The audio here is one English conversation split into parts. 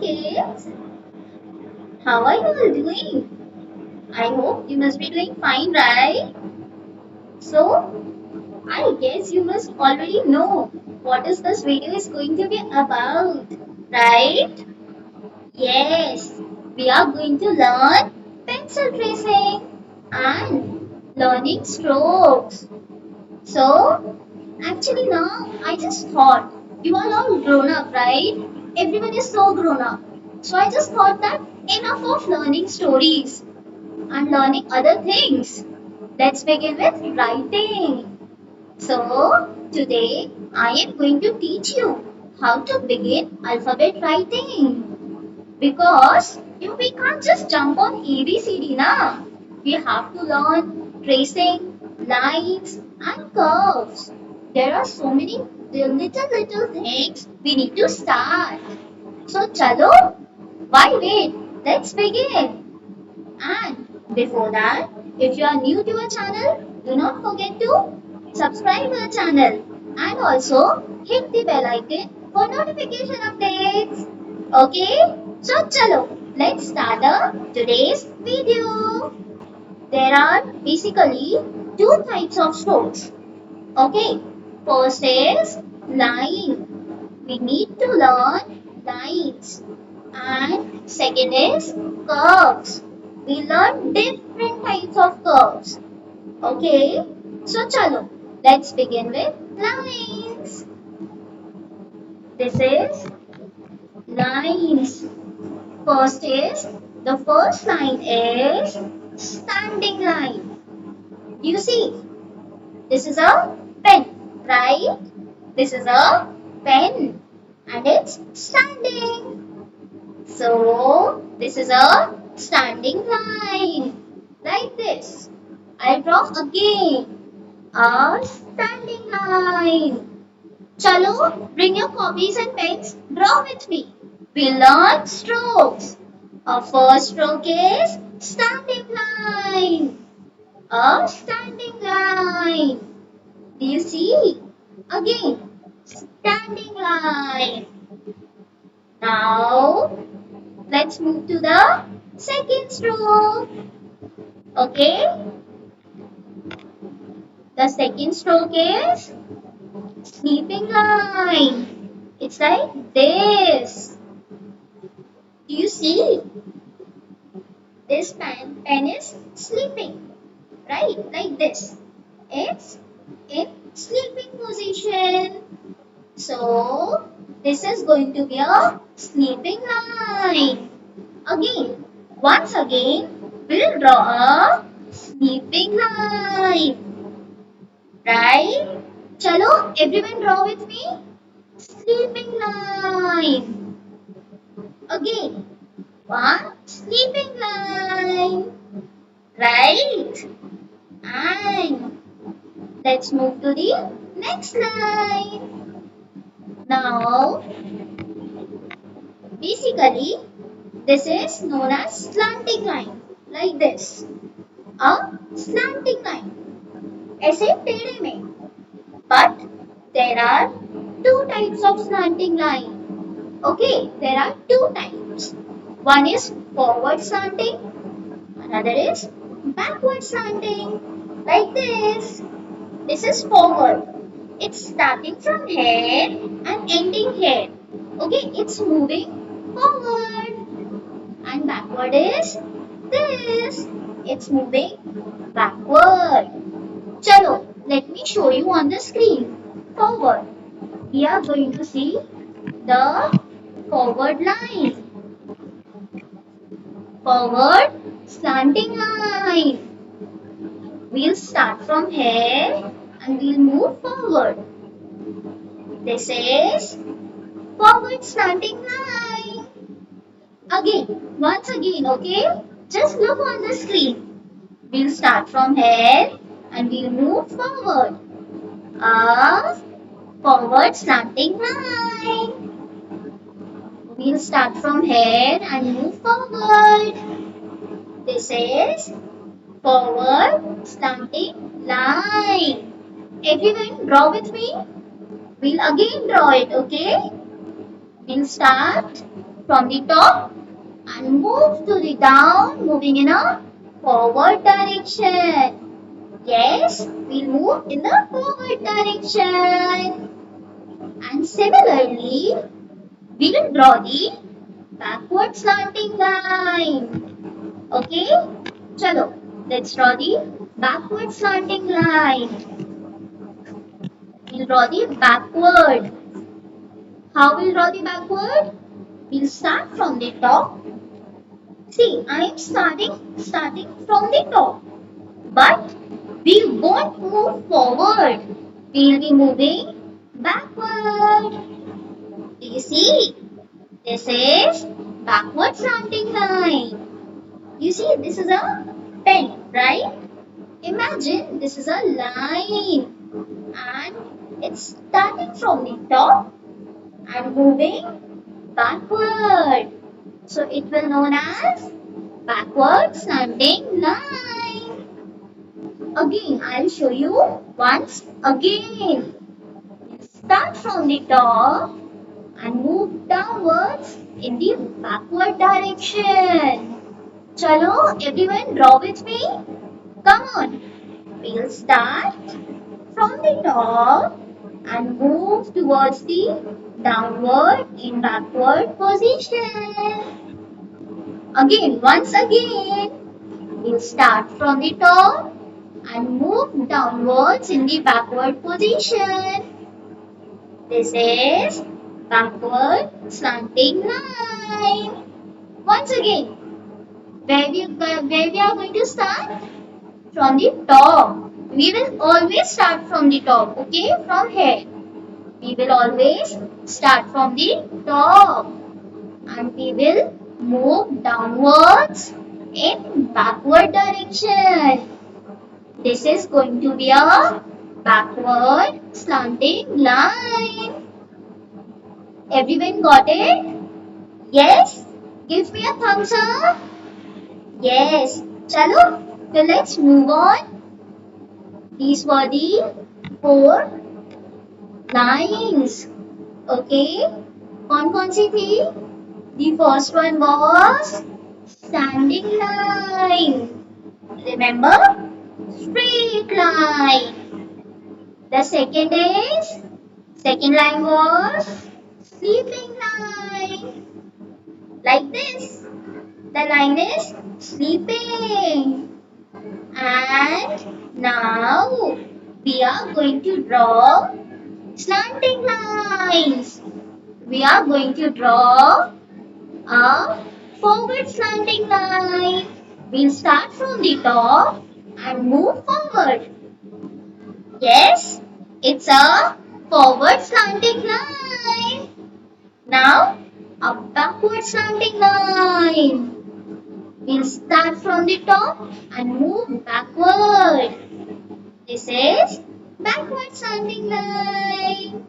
kids, how are you all doing? I hope you must be doing fine, right? So, I guess you must already know what is this video is going to be about, right? Yes, we are going to learn pencil tracing and learning strokes. So, actually now I just thought you are all grown up, right? Everyone is so grown up. So I just thought that enough of learning stories and learning other things. Let's begin with writing. So today I am going to teach you how to begin alphabet writing. Because we can't just jump on ABCD now. We have to learn tracing, lines, and curves. There are so many little things we need to start. So chalo, why wait? Let's begin. And before that, if you are new to our channel, do not forget to subscribe our channel and also hit the bell icon for notification updates. Okay? So chalo, let's start today's video. There are basically two types of strokes. Okay? First is line. We need to learn lines. And second is curves. We learn different types of curves. Okay? So chalo, let's begin with lines. This is lines. The first line is standing line. You see, this is a pen, right? This is a pen and it's standing. So, this is a standing line. Like this. I draw again a standing line. Chalo, bring your copies and pens. Draw with me. We learn strokes. Our first stroke is standing line. A standing line. Do you see? Again, standing line. Now, let's move to the second stroke. Okay? The second stroke is sleeping line. It's like this. Do you see? This pen is sleeping. Right? Like this. It's in sleeping position. So, this is going to be a sleeping line. Again, once again, we'll draw a sleeping line. Right? Chalo, everyone draw with me. Sleeping line. Again, one sleeping line. Right? And let's move to the next line. Now, basically, this is known as slanting line. Like this. A slanting line. ऐसे टेढ़े में. But there are two types of slanting line. Okay, there are two types. One is forward slanting, another is backward slanting. Like this. This is forward. It's starting from here and ending here. Okay, it's moving forward. And backward is this. It's moving backward. Chalo, let me show you on the screen. Forward. We are going to see the forward line. Forward slanting line. We'll start from here and we'll move forward. This is forward slanting line. Again, once again, okay? Just look on the screen. We'll start from here and we'll move forward. A forward slanting line. We'll start from here and move forward. This is forward slanting line. Everyone draw with me. We'll again draw it, okay? We'll start from the top and move to the down, moving in a forward direction. Yes, we'll move in the forward direction. And similarly, we'll draw the backward slanting line. Okay? Chalo, let's draw the backward slanting line. We'll draw the backward. How we'll draw the backward? We'll start from the top. See, I am starting from the top. But we won't move forward. We'll be moving backward. Do you see? This is backward slanting line. You see, this is a pen, right? Imagine this is a line and it's starting from the top and moving backward. So it will known as backward slanting line. Again, I'll show you once again. Start from the top and move downwards in the backward direction. Chalo, everyone draw with me. Come on. We'll start from the top and move towards the downward in backward position. Again, once again, we'll start from the top and move downwards in the backward position. This is backward slanting line. Once again, where we are going to start? From the top. We will always start from the top, okay? From here. We will always start from the top. And we will move downwards in backward direction. This is going to be a backward slanting line. Everyone got it? Yes? Give me a thumbs up. Yes. Chalo, so let's move on. These were the 4 lines. Okay? कौन सी थी? The first one was standing line. Remember? Straight line. The second line was sleeping line. Like this. The line is sleeping. And now we are going to draw slanting lines. We are going to draw a forward slanting line. We'll start from the top and move forward. Yes, it's a forward slanting line. Now, a backward slanting line. We'll start from the top and move backward. This is backward slanting line.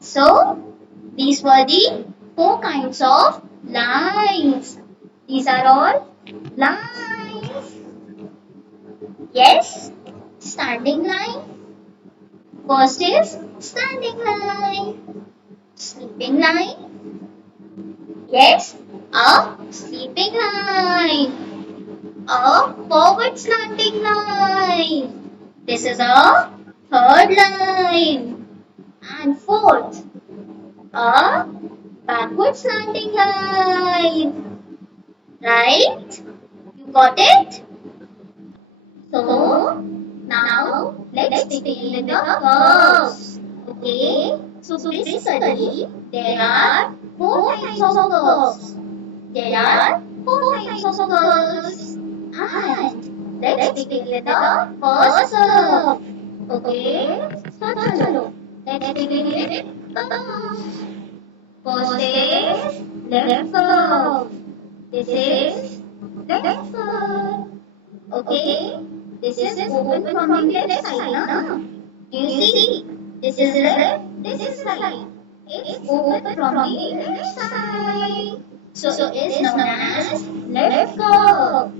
So, these were the 4 kinds of lines. These are all lines. Yes, standing line. First is standing line. Sleeping line. Yes, a sleeping line. A forward slanting line. This is a third line. And fourth, a backward slanting line. Right? You got it? So, now let's begin with the curves. Okay? So basically, there are 4 kinds of curves. There are 4 kinds of curves. And let's begin with the first curve. Okay? So chalo, let's begin with the curves. First is left curve. This is left curve. Okay? This is open from the left side. Na? You see? This is left, this is right. It's open from the left side. So it's known as left curve.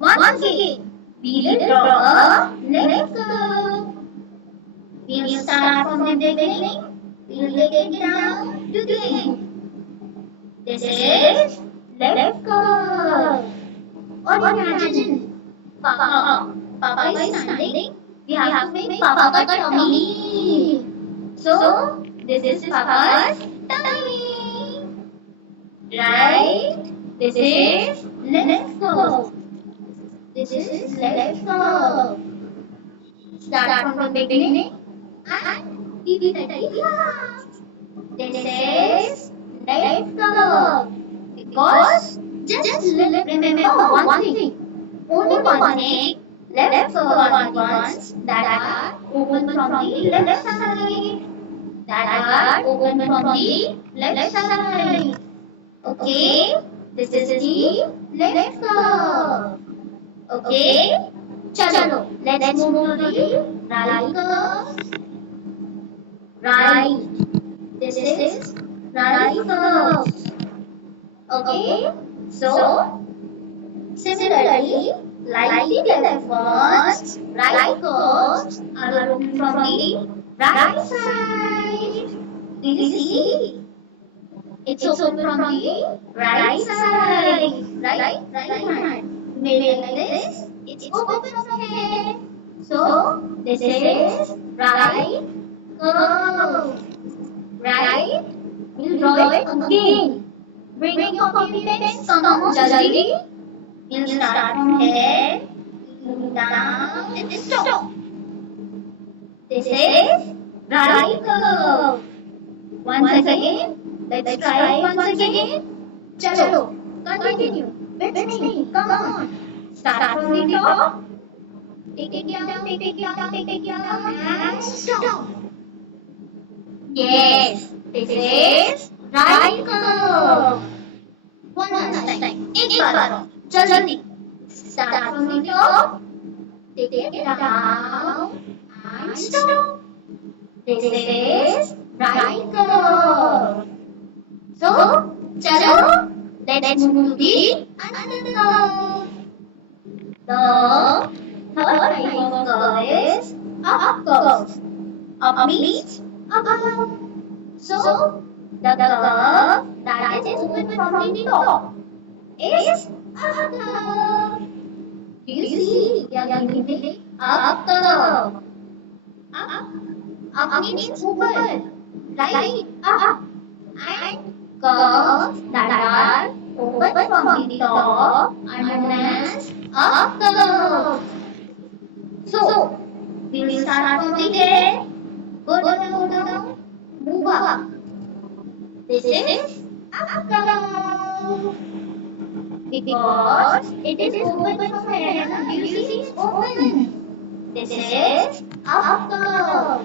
Once again, we will draw a left curve. We will start from the beginning. We will take it down to the end. This is left curve. Or imagine Papa is standing. We have to make Papa tummy. So this is Papa's tummy. Right? This is left curve. This is left curve. Start from the beginning and keep it at the last. This is left curve. Because just remember one thing. Only one thing. Left curve are the ones that are open from the left side. That are open from the left side. Okay? This is the left curve. Okay? Chalo, let's move to the right curve. Right. This is right curve. Okay? So, similarly, like the left ones, right curves are open from the right side. Do you see? It's open from the right side. Right hand. Maybe like this. It's open from here. So, this is right curve. Right? We'll draw it again. Bring your copy pens. Come on, Jaldi. We'll start from here. Move down and stop. This is right curve. Once again. Let's try once again. Chalo. Continue. With me. Come on. Start from the top. Take it down, take it down, take it down, and stop. Yes, this is right curve. One last time. एक बार और. जल्दी. Start from the top. Take it down and stop. This is right curve. So, chalo. Let's move to the another curve. The third type of curve is up curve. Up means above. So, the curve that is open from the top is up curve. Do you see? We are using up curve. Up means open. Right? Up. And curves that are open from the top are known as up curve. So, we will start from the head. Go down, move up. This is up curve. Because it is open from here. Do you see it's open? This is up curve.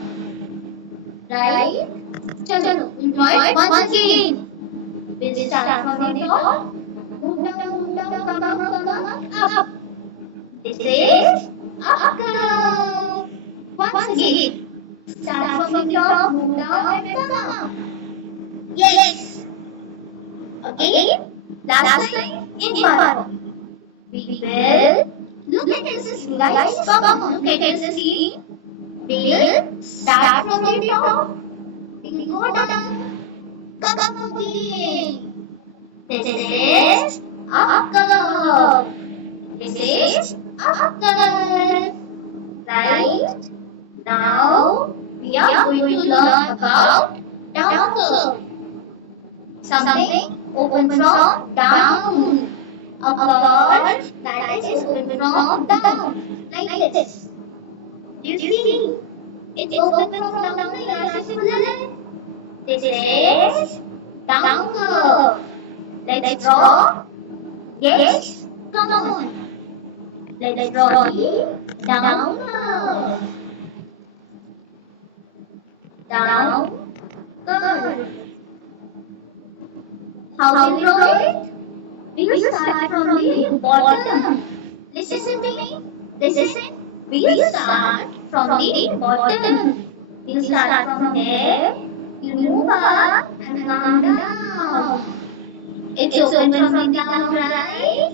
Right? Chalo, draw it once again. We'll start from the top. Move down, up. This is up curve. Once again. Start from the top, move down and come up. Yes. Again. Last time in bar. We will look at this, guys. Come on, look at this scene. We'll start from the top. We'll go down. Come again. This is up curve. This is up curve. Right? Now we are going to learn about down curve. Something open from down. A curve that is open from down. Like this. Do you see? It's open from down. This is down curve. Let's draw. Yes? Come on. Let's draw the down curve. Down curve. How do we draw it? We will start from the bottom. Listen to me. Listen. We will start from the bottom. We will start from here. You move up and come down. It's open from the down, right?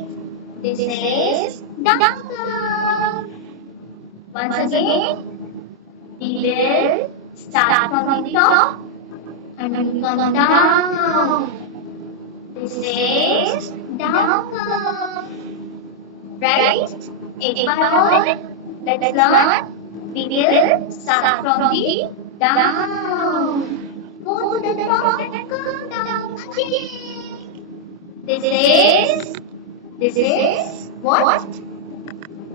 This is down curve. Once again, we will start from the top and then come down. This is down curve. Right? 8 by 1. Let's learn. We will start from the down. Go to the top and come down again. This is what?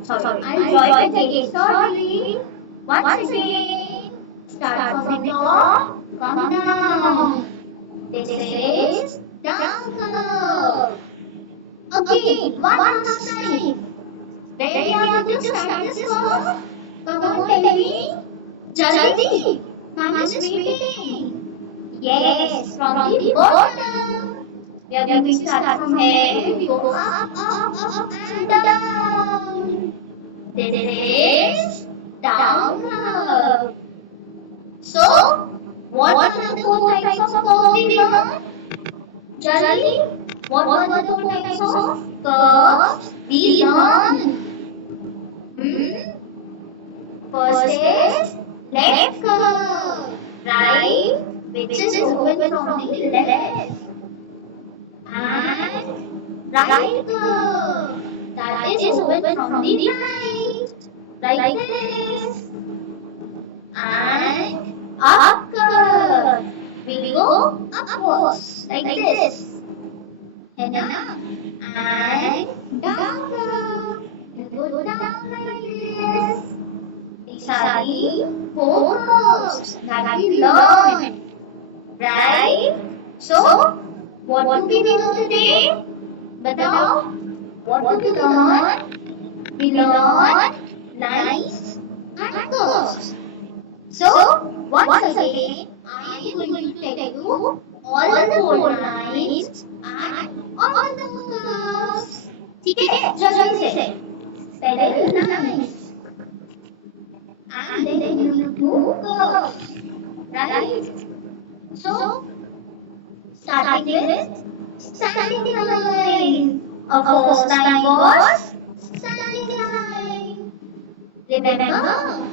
Sorry, I'll draw it again. Sorry. Once again. Start from the top. Come down. This is down curve. Again, one last time. Ready are you to start this curve? Come on, tell me. Jaldi. Mom is waiting. Yes, from the bottom. We are going to start from here. We go up, and down. This is down curve. So, what are the 4 types of curve we learned? Jaldi. What were the 4 types of curves we learned? First is left curve, right, which is open from the left, and right curve, that is open from the right, like this, and up curve, we go upwards, like this, and up, and down curve, we go down like this. These are the 4 curves that we learned, right? So, what do we learn today? But now, what do we learn? We learn lines and curves. So, once again, I am going to tell you all the 4 lines and all the curves. Okay, just say, spell lines. And then you do curves, right? So, starting with standing line. Our first line was standing line. Remember,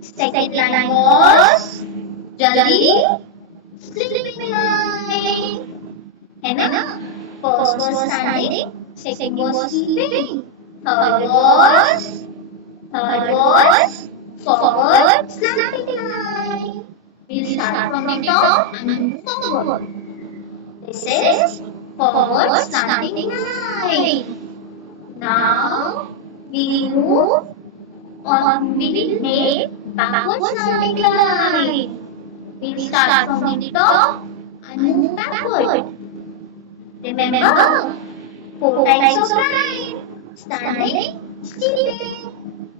second line was jaldi slipping line. And first was standing, second was sleeping, third was forward slanting line. We'll start from the top and move forward. This is forward slanting line. Now we move or we will make backward slanting line. We'll start from the top and move backward. Remember, 4 types of line: standing, sleeping,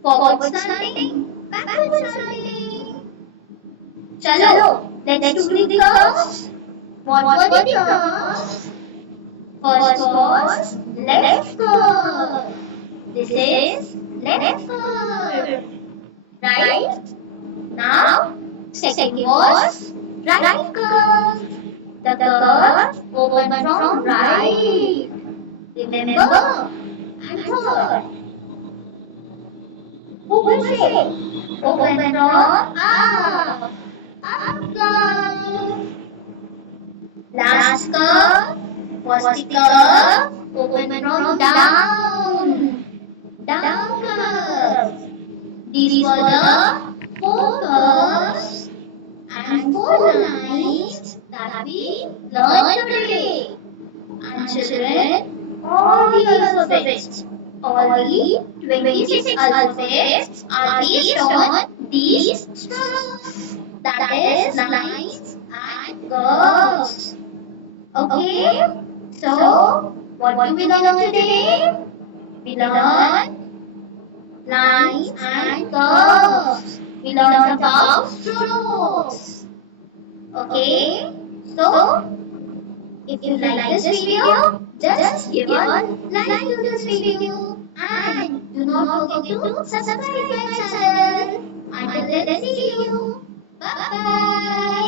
forward slanting, backward slanting. Chalo, let's do the curves. What were the curves? First was left curve. This is left curve. Right? Now, second was right curve. The curve open from right. Remember? And third. Who will say? Open from up. Up curve. Last curve was the curve open from down. Down curve. These were the 4 curves and 4 lines that we learned today. And children, all the alphabets, all the 26 alphabets are based on these strokes, that is lines and curves. Okay, so what do we learn today? We learn lines and curves. We learn about strokes. Okay, so if you like this video, just give a like to this video and do not forget to subscribe my channel. Until then, see you. Bye bye.